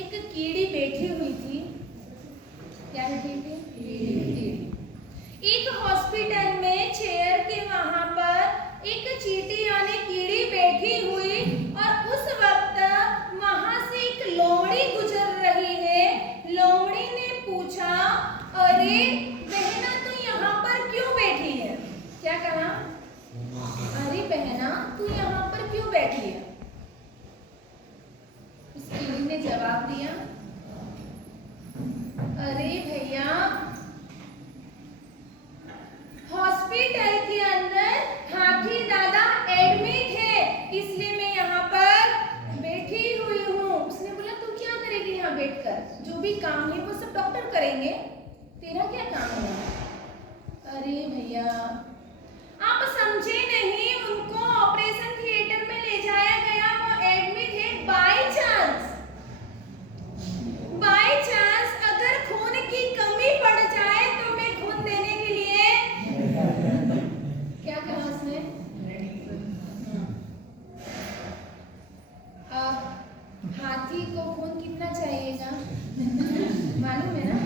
एक कीड़ी बैठी हुई थी। क्या बैठी थी? कीड़ी। एक हॉस्पिटल में चेयर के वहां पर एक चींटी यानी कीड़ी बैठी हुई और उस वक्त वहां से एक लोमड़ी गुजर रही है। लोमड़ी ने पूछा, अरे बहना तू यहाँ पर क्यों बैठी है? क्या कहा? अरे बहना तू यहाँ पर क्यों बैठी है? उस कीड़ी ने जवाब दिया, अरे भैया हॉस्पिटल के अंदर हाथी दादा एडमिट है, इसलिए मैं यहाँ पर बैठी हुई हूँ। उसने बोला तुम क्या करेगी यहाँ बैठकर? जो भी काम है वो सब डॉक्टर करेंगे, तेरा क्या काम है? अरे भैया आप समझे नहीं, उनको ऑपरेशन थिएटर में ले जाया गया, वो एडमिट है। बाय चांस अगर खून की कमी पड़ जाए तो मैं खून देने के लिए क्या कहा उसने? हाथी को खून कितना चाहिएगा मालूम है ना?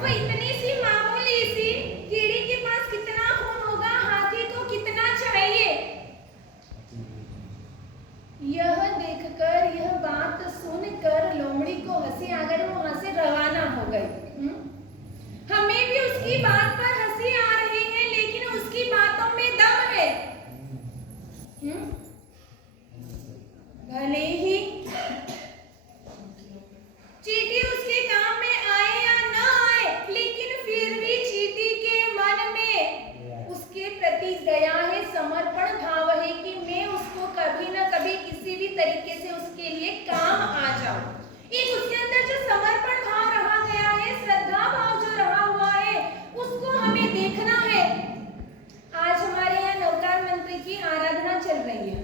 वो इतनी सी मामूली सी कीड़ी के पास कितना खून होगा, हाथी को कितना चाहिए? यह देखकर, यह बात सुनकर लोमड़ी को हंसी आ गई, वो वहां से रवाना हो गई। हमें भी उसकी बात पर हंसी आ रही है, लेकिन उसकी बातों में दम है। भले ही चींटी उसके काम में आए या न आए, लेकिन फिर भी चींटी के मन में उसके प्रति दया है, समर्पण भाव है कि मैं उसको कभी न कभी किसी भी तरीके से उसके लिए काम आ जाऊं। एक उसके अंदर जो समर्पण भाव रहा गया है, श्रद्धा भाव जो रहा हुआ है, उसको हमें देखना है। आज हमारे यहाँ नवकार मंत्र की आराधना चल रही है।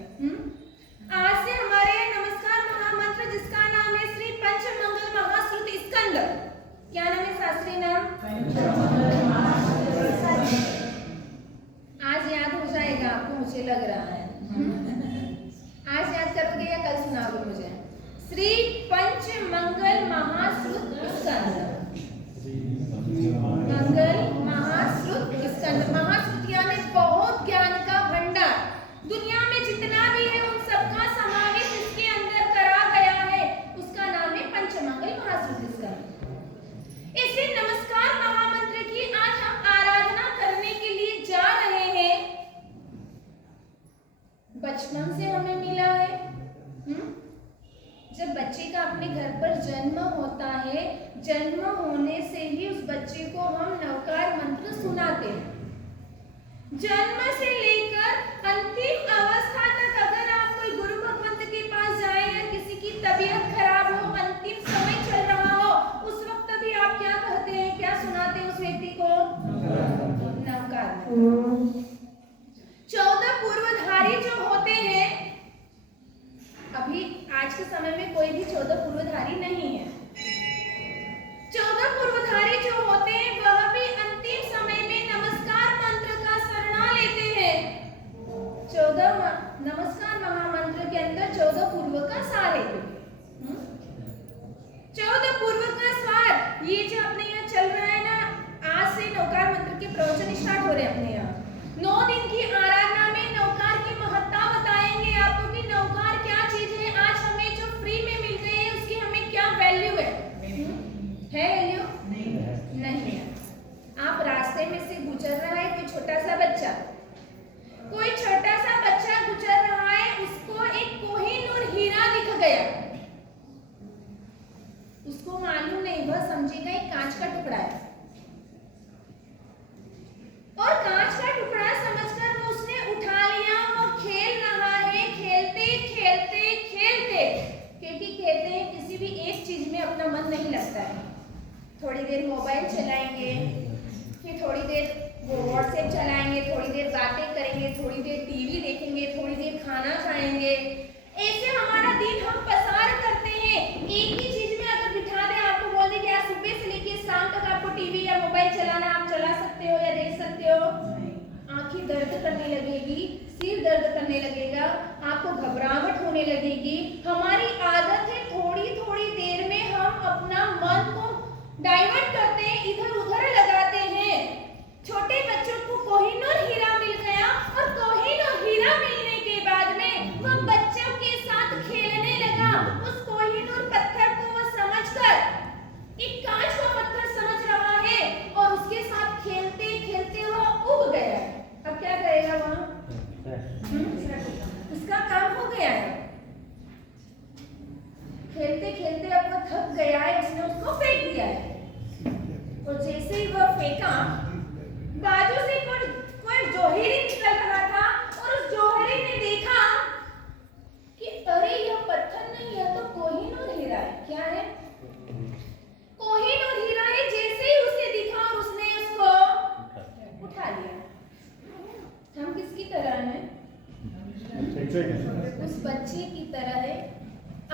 आज से हमारे यहाँ नमस्कार महामंत्र, जिसका नाम है श्री पंचमंगल महाश्रुत स्कंद। क्या नाम है शास्त्रीय नाम? आज याद हो जाएगा आपको, मुझे लग रहा है। आज याद करोगे या कल सुनाओगे मुझे? श्री पंचमंगल महाश्रुत स्कंद। मंगल महाश्रुत स्कंद। महाश्रुत यानी बहुत ज्ञान का भंडार। दुनिया में जितना भी है उन सबका समावेश इसके अंदर करा गया है, उसका नाम है पंचमंगल महाश्रुत स्कंद। इसे नमस्कार महामंत्र की आज हम आराधना करने के लिए जा रहे हैं। बचपन से हमें मिला है। जब बच्चे का अपने घर पर जन्म होता है, जन्म होने से ही उस बच्चे को हम नवकार मंत्र सुनाते हैं। जन्म से लेकर अंतिम अवस्था तक अगर आप कोई गुरु भगवंत के पास जाए या किसी की तबीयत खराब हो, अंतिम समय चल रहा हो, उस वक्त भी आप क्या कहते हैं, क्या सुनाते हैं उस व्यक्ति को? नवकार। 14 पूर्वधारी जो होते हैं, अभी आज के समय में कोई भी 14 पूर्वधारी नहीं है। 14 पूर्वधारी जो होते हैं वह भी अंतिम समय में नमस्कार मंत्र का शरणा लेते हैं। 14 नमस्कार महामंत्र के अंदर 14 पूर्व का सार है। 14 पूर्व का सार ये जो अपने यहाँ चल रहा है ना, आज से नवकार मंत्र के प्रवचन स्टार्ट हो रहे हैं अपने यहाँ। 9 दिन की आराधना में नवकार की महत्ता बताएंगे आपको कि नवकार क्या चीज है। आज हमें जो फ्री में मिल रही है उसकी हमें क्या वैल्यू है वैल्यू? नहीं है। आप रास्ते में से गुजर रहा है कोई छोटा सा बच्चा गुजर रहा है, उसको एक कोहिनूर हीरा दिख गया, उसको मालूम नहीं, वह समझेगा एक कांच का टुकड़ा है, और कांच का टुकड़ा समझकर वो उसने उठा लिया। वो खेल रहा है, खेलते खेलते खेलते, क्योंकि कहते हैं किसी भी एक चीज में अपना मन नहीं लगता है। थोड़ी देर मोबाइल चलाएंगे, फिर थोड़ी देर वो व्हाट्सएप चलाएंगे, थोड़ी देर बातें करेंगे, थोड़ी देर टीवी देखेंगे, थोड़ी देर खाना खाएंगे। ऐसे हमारा दिन हम पसार करते हैं। एक ही चीज में अगर बिठा दे, आपको बोल दे कि आज सुबह से लेकर शाम तक आपको टीवी या मोबाइल चलाना, आप चला सकते हो या देख सकते हो? आंखें दर्द करने लगेगी, सिर दर्द करने लगेगा, आपको घबराहट होने लगेगी, हमारी खेलते खेलते अब वो थक गया है, उसने उसको फेंक दिया है। और जैसे ही वह फेंका, बाजू से कोई जोहरी निकल रहा था और उस जोहरी ने देखा कि अरे यह पत्थर नहीं है तो कोहिनूर हीरा है। क्या है? कोहिनूर हीरा है। जैसे ही उसे दिखा और उसने उसको उठा लिया। हम किसकी तरह हैं? उस बच्चे की तरह है।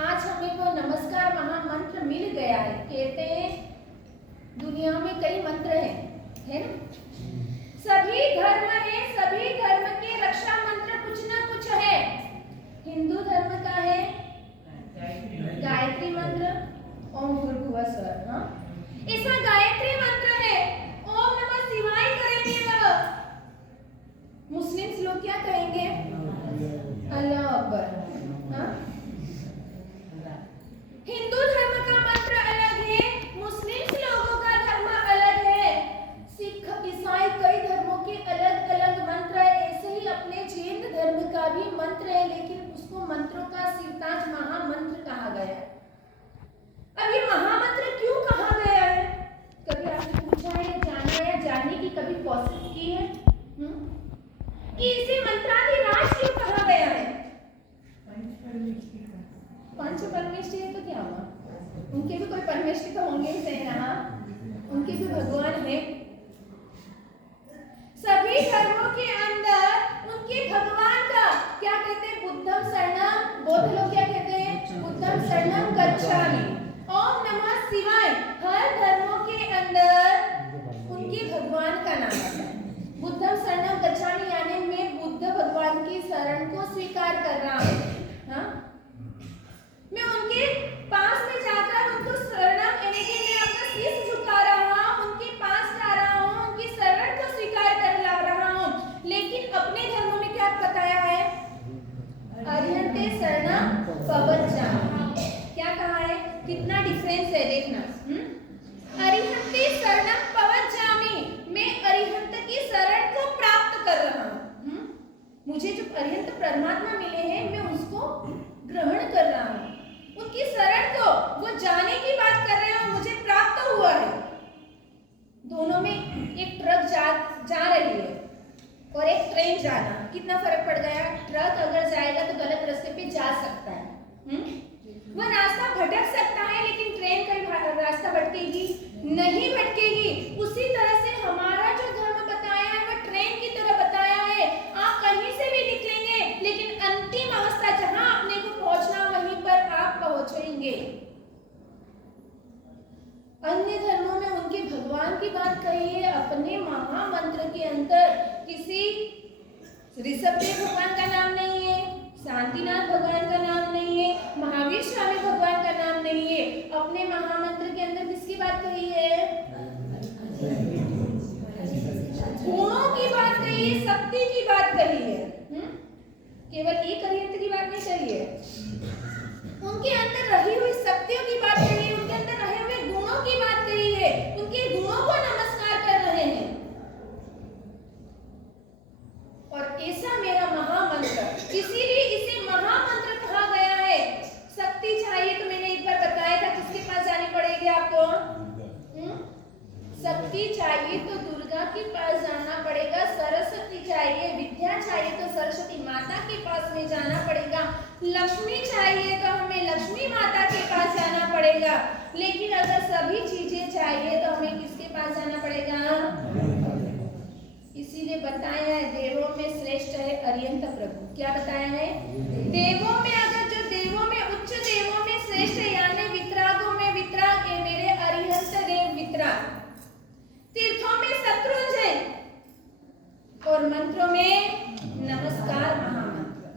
आज हमें वो नमस्कार महामंत्र मिल गया है। कहते हैं दुनिया में कई मंत्र हैं, है ना? सभी धर्म है, सभी धर्म के रक्षा मंत्र कुछ ना कुछ है। हिंदू धर्म का है गायत्री मंत्र, ओम भूर्भुवः स्वः। हाँ, ऐसा गायत्री मंत्र है। ओम नमः शिवाय करेंगे वह। मुस्लिम्स लोग क्या कहेंगे? अल्लाह अकबर। हाँ, हिंदू धर्म का मंत्र अलग है, मुस्लिम लोगों का धर्म अलग है। सिख ईसाई कई धर्मों के अलग अलग मंत्र है। ऐसे ही अपने जैन धर्म का भी मंत्र है, लेकिन उसको मंत्रों का सिरताज महामंत्र कहा गया है। अब ये महामंत्र क्यों कहा गया है? कभी आपने पूछा है, जाना या जानने की कभी कोशिश की है कि इसे मंत्राधिराज क्यों कहा गया है? पंच परमेष्टि है तो क्या हुआ? उनके भी कोई परमेष्टि तो होंगे ही सही ना? उनके भी भगवान है। सभी धर्मों के अंदर उनके भगवान का क्या कहते हैं? बुद्धम शरणम। बौद्ध लोग क्या कहते हैं? बुद्धम शरणम गच्छामि। ओम नमः शिवाय। हर धर्मों के अंदर उनके भगवान का नाम आता है। बुद्धम शरणम गच्छामि यानी मैं बुद्ध भगवान की शरण को स्वीकार कर रहा हूँ। हाँ, मैं उनके पास में जाकर उनको शरणम यानी कि मैं अपना शीश झुका रहा हूँ, उनके पास जा रहा हूँ, उनकी शरण को स्वीकार कर ला रहा हूँ। लेकिन अपने धर्म में क्या बताया है? अरिहंते शरणम पवज्जामि। क्या कहा है? कितना डिफरेंस है देखना। अरिहंते शरणम पवज्जामि, मैं अरिहंत की शरण को प्राप्त कर रहा हूँ। मुझे जो अरिहंत परमात्मा मिले हैं मैं उसको ग्रहण कर रहा हूँ। उनकी शरण को वो जाने की बात कर रहे हैं और मुझे प्राप्त हुआ है। दोनों में एक ट्रक जा रही है और एक ट्रेन जाना, कितना फर्क पड़ गया? ट्रक अगर जाएगा तो गलत रास्ते पे जा सकता है, वह रास्ता भटक सकता है, लेकिन ट्रेन का रास्ता भटकेगी नहीं भटकेगी। उसी तरह से हमारा जो धर्म बताया है वह ट्रेन की तरह बताया है। आप कहीं से भी निकलेंगे, लेकिन अंतिम अवस्था जहां आपने को पहुंचना वहीं पर आप पहुंचेंगे। अन्य धर्मों में उनके भगवान की बात कही है। अपने महामंत्र के अंदर किसी ऋषभदेव भगवान का नाम नहीं है, शांतिनाथ भगवान का नाम नहीं है, महावीर स्वामी भगवान का नाम नहीं है। अपने महामंत्र के अंदर किसकी बात कही है? गुणों की बात कही है, शक्ति की बात कही है। केवल एक अरिहंत की बात नहीं कही है। उनके अंदर रही हुई शक्तियों की बात कही है, उनके अंदर रहे हुए गुणों की बात कही है। उनके गुणों को नमस्कार कर रहे हैं। और ऐसा मेरा महामंत्र, इसीलिए इसे महामंत्र कहा गया है। शक्ति चाहिए तो मैंने एक बार बताया था किसके पास जानी पड़ेगी आपको? शक्ति चाहिए तो दुर्गा के पास जाना पड़ेगा। सरस्वती चाहिए, विद्या चाहिए तो सरस्वती माता के पास में जाना पड़ेगा। लक्ष्मी चाहिए तो हमें लक्ष्मी माता के पास जाना पड़ेगा। लेकिन अगर सभी चीजें चाहिए तो हमें किसके पास जाना पड़ेगा? इसीलिए बताया है देवों में श्रेष्ठ है अरिहंत प्रभु। क्या बताया है? देवों में अगर जो देवों में उच्च देवों में श्रेष्ठ है यानी वितरागों में वितराग है मेरे अरिहंत देव वितराग। तीर्थों में शत्रुंजय और मंत्रों में नमस्कार महामंत्र।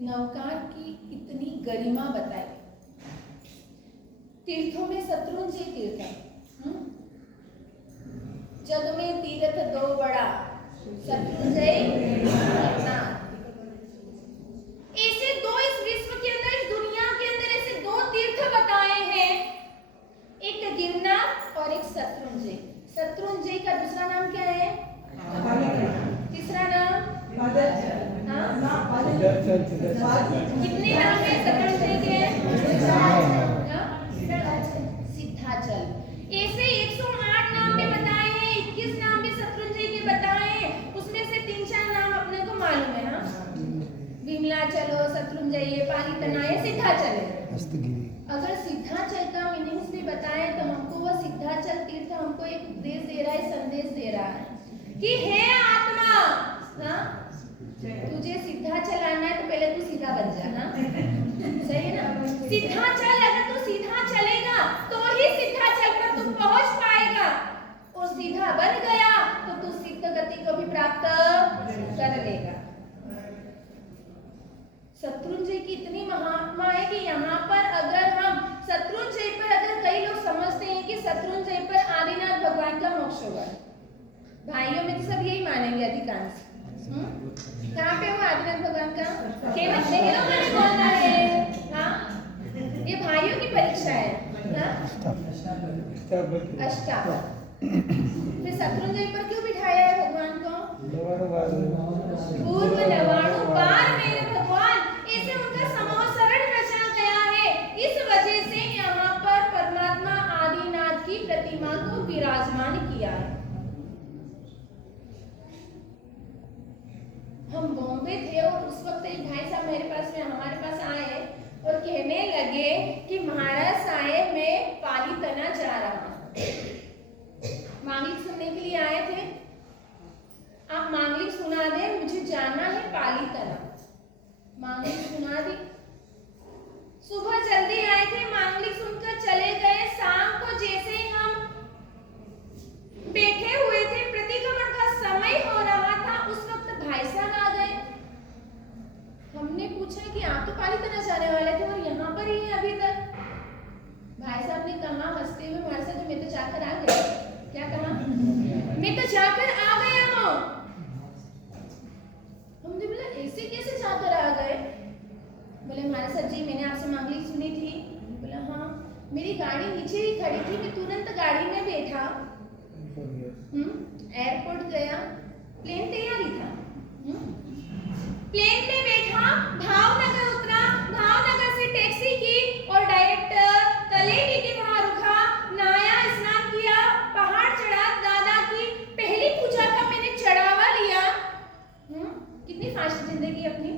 नवकार की इतनी गरिमा बताई। तीर्थों में शत्रुंजय तीर्थ, जग में तीर्थ दो बड़ा, शत्रुंजय ऐसे दो इस विश्व के अंदर, इस दुनिया के अंदर ऐसे दो तीर्थ बताए हैं, एक गिरनार और एक शत्रुंजय। शत्रुंजय का दूसरा नाम क्या है? तीसरा नाम कितने नाम है शत्रुंजय के? सिद्धाचल। ऐसे 108 नाम में बताए हैं, 21 नाम भी शत्रुंजय के बताए हैं, उसमें से 3-4 नाम अपने को मालूम है ना, विमलाचल, शत्रुंजय, पालीतना, सिद्धाचल है। अगर सिद्धाचल का मीनिंग्स भी बताएं तो हमको वह सिद्धाचल तीर्थ हमको एक उपदेश दे रहा है, संदेश दे रहा है कि हे आत्मा, हाँ, तुझे सिद्धाचल आना है तो पहले तू सीधा बन जा। हाँ, सही है ना? सिद्धाचल, अगर तू सीधा चलेगा तो ही सिद्धाचल पर तू पहुंच पाएगा, और सीधा बन गया तो तू सिद्ध गति को भी प्राप्त कर लेगा। शत्रुंजय की इतनी महात्मा है कि यहाँ पर अगर हम शत्रुंजय पर, अगर कई लोग समझते हैं कि शत्रुंजय पर आदिनाथ भगवान का मोक्ष होगा, भाइयों में तो सब यही मानेंगे अधिकांश। कहाँ पे हुआ आदिनाथ भगवान का? के बच्चे के लोग मैंने बोलना है। हाँ, ये भाइयों की परीक्षा है। हाँ, अष्टावक्र। फिर शत्रुंजय पर क्यों बिठाया है भगवान को? पूर्व नवाणु पार मेरे भगवान, इसे उनका समोसरण रचा गया है। इस वजह से यहाँ पर परमात्मा आदिनाथ की प्रतिमा को विराजमान किया है। हम बॉम्बे थे और उस वक्त एक भाई साहब मेरे पास में हमारे पास आए और कहने लगे कि महाराज साहेब मैं पालीतना जा रहा हूँ। मांगलिक सुनने के लिए आए थे, आप मांगलिक सुना दे, मुझे जाना है पालीतना। मांगलिक सुना दी। सुबह जल्दी आए थे, मांगलिक सुनकर चले गए। शाम को जैसे ही हम बैठे हुए थे, प्रतिक्रमण का समय हो रहा था, उस वक्त भाई साहब आ गए। हमने पूछा कि आप तो पालीतना जाने वाले थे और यहाँ पर ही हैं अभी तक। भाई साहब ने कहा हंसते हुए हमारे साथ, मैं तो जाकर आ गया। क्या कहा? मैं तो जाकर आ गया हूँ। हमने बोला ऐसे कैसे जाकर आ गए? बोले हमारे सर जी मैंने आपसे मांगलिक सुनी थी। बोला हाँ, मेरी गाड़ी नीचे ही खड़ी थी, मैं तुरंत गाड़ी में बैठा, एयरपोर्ट गया, प्लेन तैयारी था, प्लेन में बैठा, भावनगर उतरा, भावनगर से टैक्सी की और डायरेक्ट तलेटी के वहां रुका, नहाया, स्नान किया, पहाड़ चढ़ा, दादा की पहली पूजा का मैंने चढ़ावा लिया। कितनी फास्ट जिंदगी अपनी।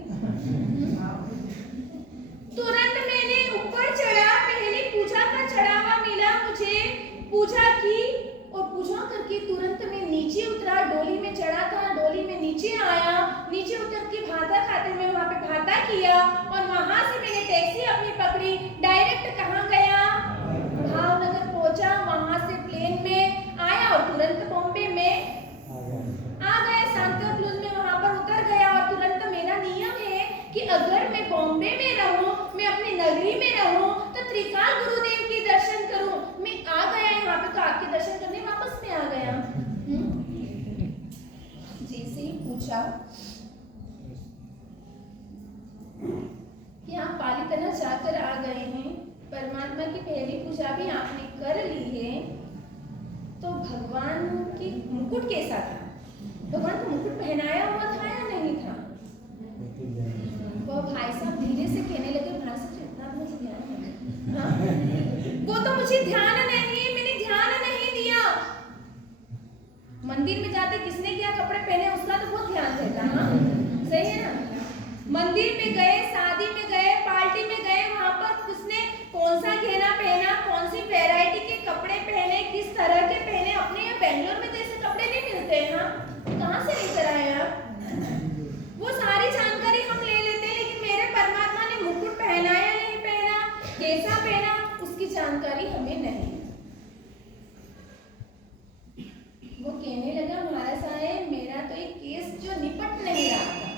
तुरंत मैंने ऊपर चढ़ा, पहली पूजा का चढ़ावा मिला मुझे, पूजा की और पूजा करके तुरंत मैं नीचे उतरा, डोली में चढ़ा था, डोली में नीचे आया, नीचे उतर के भाता खाते में वहां पे भाता किया और वहां से मैंने टैक्सी अपनी पकड़ी, डायरेक्ट कहाँ गया? भावनगर पहुंचा, वहां से प्लेन में आया और तुरंत बॉम्बे में आ गया, सांता क्रूज में वहां पर उतर गया। और तुरंत मेरा नियम है कि अगर मैं बॉम्बे में रहूं, मैं अपनी नगरी में रहूं, तो त्रिकाल गुरुदेव के दर्शन करूं। मैं आ गया यहाँ पे तो आपके दर्शन करने वापस में आ गया। जैसे ही पूछा कि आप पालीतना जाकर आ गए हैं, परमात्मा की पहली पूजा भी आपने कर ली है, तो भगवान की मुकुट कैसा था? भगवान को मुकुट पहनाया हुआ था या नहीं था? वो भाई साहब धीरे से कहने लगे, भाई साहब इतना मुझे ध्यान नहीं, हाँ? वो तो मुझे ध्यान नहीं, मैंने ध्यान नहीं दिया। मंदिर में जाते किसने क्या कपड़े पहने उसका तो बहुत ध्यान देता। हाँ, सही है ना? मंदिर में गए, शादी में गए, पार्टी में गए, वहां पर किसने कौन सा गहना पहना, कौन सी वैरायटी के कपड़े पहने, किस तरह के पहने, अपने यहाँ बेंगलोर में जैसे कपड़े नहीं मिलते हैं। हाँ, कहाँ से लेकर आए आप? वो सारी जानकारी हम ले लेते हैं, लेकिन मेरे परमात्मा ने मुकुट पहना या नहीं पहना, कैसा पहना, उसकी जानकारी हमें नहीं। वो कहने लगा महाराज साहब मेरा तो एक केस जो निपट नहीं रहा था,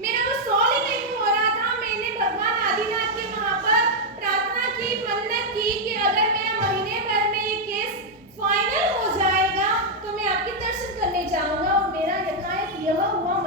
मेरा वो सॉल्व ही नहीं हो रहा था। मैंने भगवान आदिनाथ के वहां पर प्रार्थना की, वंदन की कि अगर मेरा महीने भर में ये केस फाइनल हो जाएगा तो मैं आपके दर्शन करने जाऊंगा। और मेरा यथायथ यह हुआ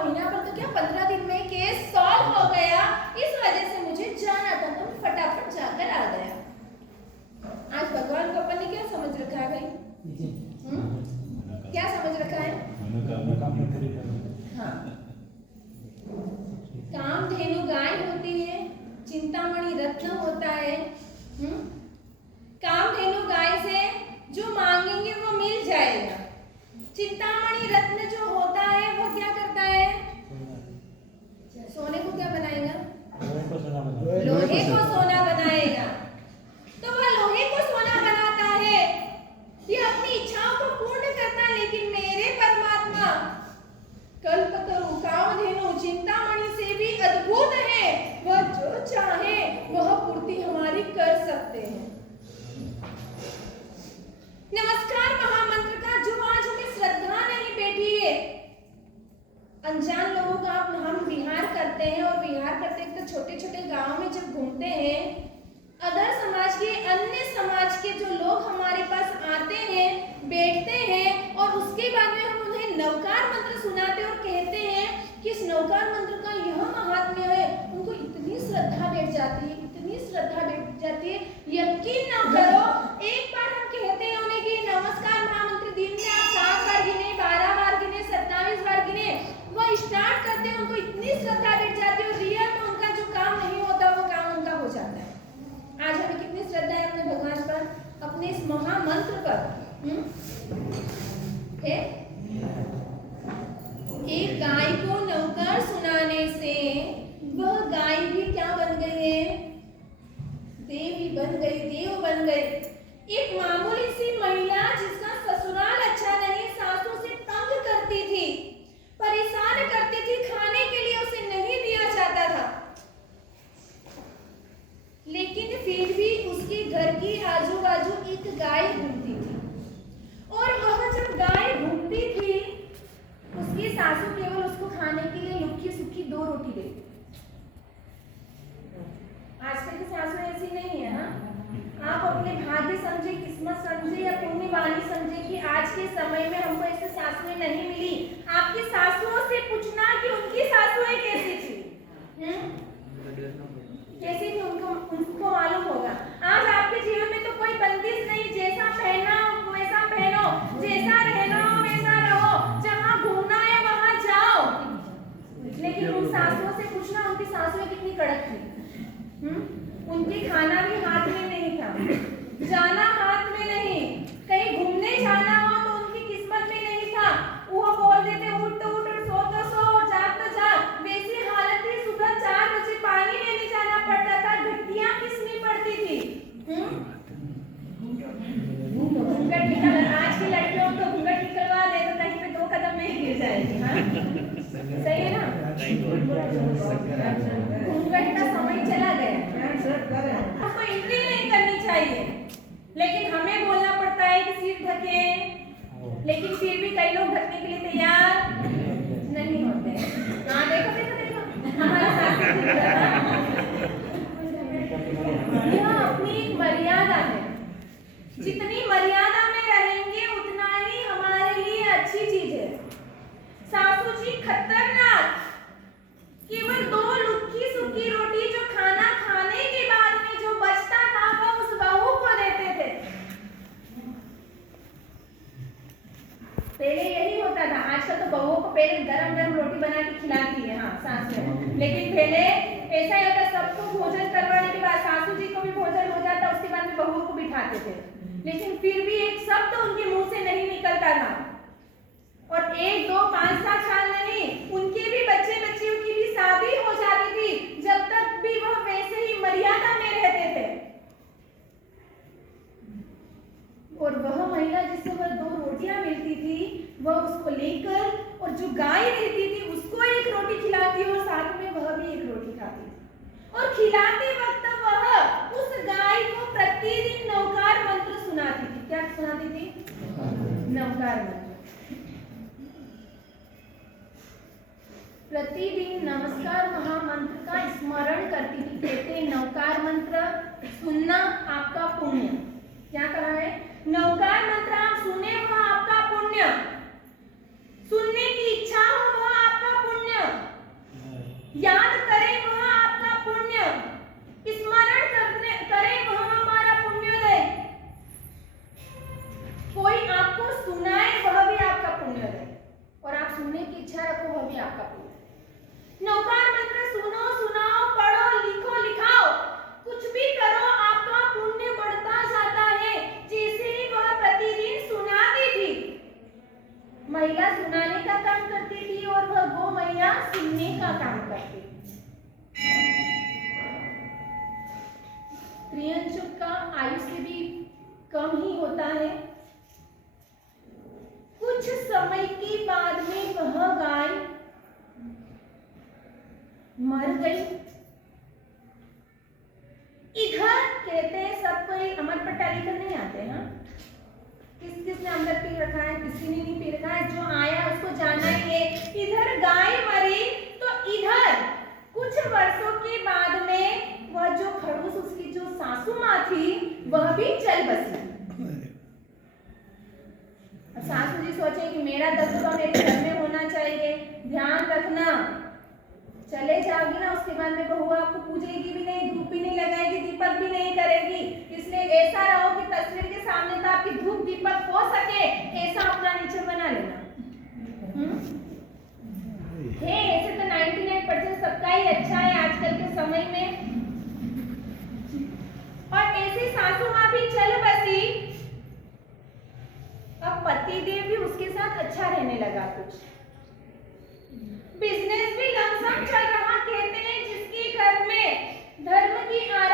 गांव में जब घूमते हैं, अदर समाज के, अन्य समाज के जो लोग हमारे पास आते हैं, बैठते हैं, और उसके बाद में हम उन्हें नवकार मंत्र सुनाते और कहते हैं कि इस नवकार मंत्र का यह महात्म्य है, उनको इतनी श्रद्धा बैठ जाती है, इतनी श्रद्धा बैठ जाती है, यकीन ना करो, एक बार हम कहते हैं उन्हें कि नमस्कार महामंत्र दिन में आप 7 बार गिने, 12 बार गिने, 27 बार गिने, वो स्टार्ट करते हैं, उनको इतनी श्रद्धा बैठ जाती है और रियल में उनका जो काम नहीं होता वो काम उनका हो जाता है। आज हमें कितनी श्रद्धा है अपने भगवान पर, अपने इस महामंत्र पर। है? एक गाय को नवकार सुनाने से वह गाय भी क्या बन गई है? देवी बन गई, देव बन गई। एक मामूली सी महिला जिसका ससुराल अच्छा नहीं, सासू से तंग करती थी, परेशान करती थी, खाने के लिए उसे नहीं दिया जाता था, लेकिन फिर भी उसके घर की आजू बाजू एक गाय घूमती थी, और वह जब गाय घूमती थी, उसकी सासू केवल उसको खाने के लिए लुक्की सुक्की 2 रोटी देती। आजकल की सासू ऐसी नहीं है। हाँ, आप अपने भाग्य समझे, किस्मत समझे या पुण्य वाली समझे कि आज के समय में हमको ऐसे सासुएं नहीं मिली। आपकी सासुओं से पूछना कि उनकी सासुएं कैसी थी, कैसी थी, उनको मालूम होगा। आज आपके जीवन में तो कोई बंदिश नहीं, जैसा पहना वैसा पहनो, जैसा रहना वैसा रहो, जहाँ घूमना है वहाँ जाओ, लेकिन उन सासुओं से पूछना उनकी सासुएं कितनी कड़क थी। उनके खाना भी हाथ में नहीं था, जाना हाथ में नहीं, कहीं घूमने जाना हो तो उनकी किस्मत में नहीं था। वो बोल देते उठ तो उठ, सो तो सो, जाग तो जाग। वैसी हालत थी, सुबह 4 बजे पानी लेने जाना पड़ता था, घटिया किसनी पड़ती थी। घूंघट निकल, आज की लड़कियों तो घूंघट निकलवा दे तो कहीं पे 2 कदम में गिर जाएगी। सही है ना? घूंघट का समय चला गया। हमको एंट्री नहीं करनी चाहिए, लेकिन हमें बोलना पड़ता है कि सिर ढके, लेकिन फिर भी कई लोग ढकने के लिए तैयार नहीं होते। हाँ, देखो देखो देखो हमारा यह अपनी एक मर्यादा है। जितनी मर्यादा में रहेंगे उतना ही हमारे लिए अच्छी चीज है। सासू जी खतरनाक, केवल 2 लुक्की सुक्की रोटी जो खाना खाने के बाद में जो बचता था वो उस बहू को देते थे। पहले यही होता था, आजकल तो बहुओं को पहले गरम गरम रोटी बना के खिलाती है। हाँ, सासू, लेकिन पहले ऐसा ही होता, सबको भोजन करवाने के बाद सासू जी को भी भोजन हो जाता, उसके बाद में बहुओं को बिठाते थे, लेकिन फिर भी एक शब्द उनके मुंह से नहीं निकलता था। और 1, 2, 5, 7 साल नहीं, उनके भी बच्चे बच्चियों की भी शादी हो जाती थी, जब तक भी वह वैसे ही मर्यादा में रहते थे। और वह महिला जिससे वह 2 रोटियां मिलती थी, वह उसको लेकर और जो गाय रहती थी उसको 1 रोटी खिलाती और साथ में वह भी 1 रोटी खाती, और खिलाते वक्त वह उस गाय को प्रतिदिन नवकार मंत्र सुनाती थी। क्या सुनाती थी? नवकार मंत्र। प्रतिदिन नमस्कार महामंत्र का स्मरण करती थी। कहते हैं नवकार मंत्र सुनना आपका पुण्य। क्या कहा है? नवकार मंत्र आप सुने वह आपका पुण्य, सुनने की इच्छा हो वह आपका पुण्य, याद करें वह आपका पुण्य, स्मरण करें वह हमारा पुण्योदय, कोई आपको सुनाए वह भी आपका पुण्योदय, और आप सुनने की इच्छा रखो वह भी आपका पुण्य। नवकार मंत्र सुनो, सुनाओ, पढ़ो, लिखो, लिखाओ, कुछ भी करो, आपका पुण्य बढ़ता जाता है। जैसे ही वह प्रतिदिन सुनाती थी, महिला सुनाने का काम करती थी और वह गो मैया सुनने का काम करती थी। त्रियंचुक का आयुष्य भी कम ही होता है। कुछ समय के बाद में वह गाय मर गई। इधर कहते हैं सब कोई अमर पट्टा लेकर नहीं आते हैं। किसने अमृत पी रखा है, किसी ने नहीं पी रखा है, जो आया उसको जाना ही है। इधर गाय मरी तो इधर कुछ वर्षों के बाद में जो खड़ूस उसकी जो सासू माँ थी वह भी चल बसी। सासू जी सोचे कि मेरा दबदबा मेरे घर में होना चाहिए, ध्यान रखना, चले जाओगी ना उसके बाद में बहू आपको पूजेगी भी नहीं, धूप भी नहीं लगाएगी, दीपक भी नहीं करेगी, इसलिए ऐसा रहो कि तस्वीर के सामने तो आपकी धूप दीपक हो सके, ऐसा अपना नेचर बना लेना। है ऐसे तो 99% सबका ही अच्छा है आजकल के समय में। और ऐसे सासू माँ भी चल बसी। अब पति देव भी उसके साथ अच्छा रहने लगा, कुछ बिजनेस भी लमसम चल रहा। कहते हैं जिसके घर में धर्म की आराधना